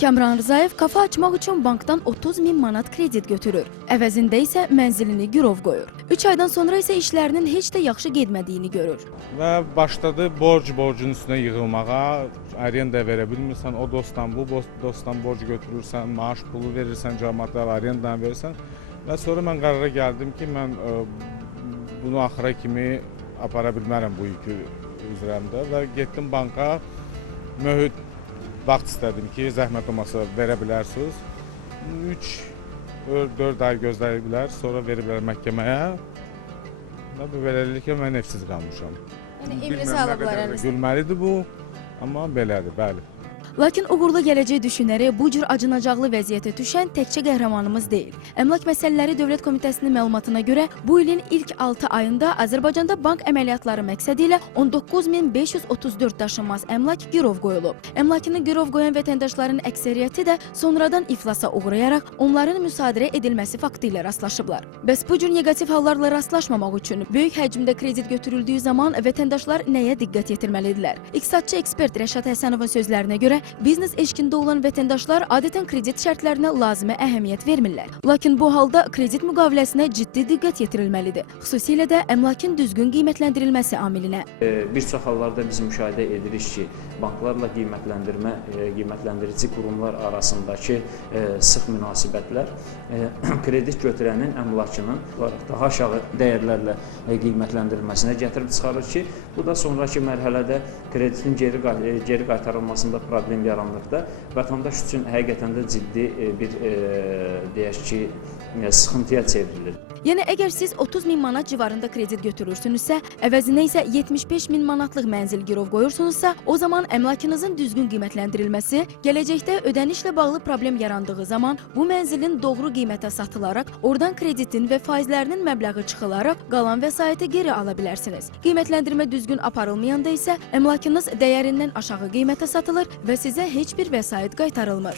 Kamran Rzayev kafa açmaq üçün bankdan 30.000 manat kredit götürür. Əvəzində isə mənzilini girov qoyur. 3 aydan sonra isə işlərinin heç də yaxşı getmədiyini görür. Və başladı borcun üstünə yığılmağa. Arenda verə bilmirsən, o dostdan bu dostdan borc götürürsən, maaş pulu verirsən, cəmaətə arendanı verirsən. Və sonra mən qərara gəldim ki, mən bunu axıra kimi apara bilmərəm bu yükü üzrəmdə və getdim banka, möhüt vaxt istədim ki, zəhmət olmasa verə bilərsiniz. 3-4 ay gözləyə bilər, sonra veriblər məhkəməyə. Və bu beləliklə mən evsiz qalmışam. Yəni evinizi alıblar əlinizə. Gülməlidir bu, amma belədir, bəli. Lakin uğurlu gələcək düşünərək bu cür acınacaqlı vəziyyətə düşən təkcə qəhrəmanımız deyil. Əmlak Məsələləri Dövlət Komitəsinin məlumatına görə bu ilin ilk 6 ayında Azərbaycanda bank əməliyyatları məqsədi ilə 19.534 daşınmaz əmlak girov qoyulub. Əmlakını girov qoyan vətəndaşların əksəriyyəti də sonradan iflasa uğrayaraq onların müsadirə edilməsi faktı ilə rastlaşıblar. Bəs bu cür negativ hallarla rastlaşmamaq üçün böyük həcmdə kredit götürüldüyü zaman vətəndaşlar nəyə diqqət yetirməlidirlər? İqtisadçı ekspert Rəşad Həsənovun sözlərinə görə biznes eşqində olan vətəndaşlar adətən kredit şərtlərinə lazımi əhəmiyyət vermirlər. Lakin bu halda kredit müqaviləsinə ciddi diqqət yetirilməlidir. Xüsusilə də əmlakın düzgün qiymətləndirilməsi amilinə. Bir çox hallarda biz müşahidə edirik ki, banklarla qiymətləndirici qurumlar arasındakı sıx münasibətlər kredit götürənin əmlakının daha aşağı dəyərlərlə qiymətləndirilməsinə gətirib çıxarır ki, bu da sonraki mərhələdə kreditin geri qaytarılmasında problem yarandıqda vətəndaş üçün həqiqətən də ciddi bir deyək ki, sıxıntıya çevrilir. Yəni əgər siz 30.000 manat civarında kredit götürürsünüzsə, əvəzinə isə 75.000 manatlıq mənzil girov qoyursunuzsa, o zaman əmlakınızın düzgün qiymətləndirilməsi, gələcəkdə ödənişlə bağlı problem yarandığı zaman bu mənzilin doğru qiymətə satılaraq, oradan kreditin və faizlərinin məbləği çıxılaraq qalan vəsaiti geri ala bilərsiniz. Qiymətləndirmə düzgün aparılmayanda isə əmlakınız dəyərindən aşağı qiymətə satılır və sizə heç bir vəsait qaytarılmır.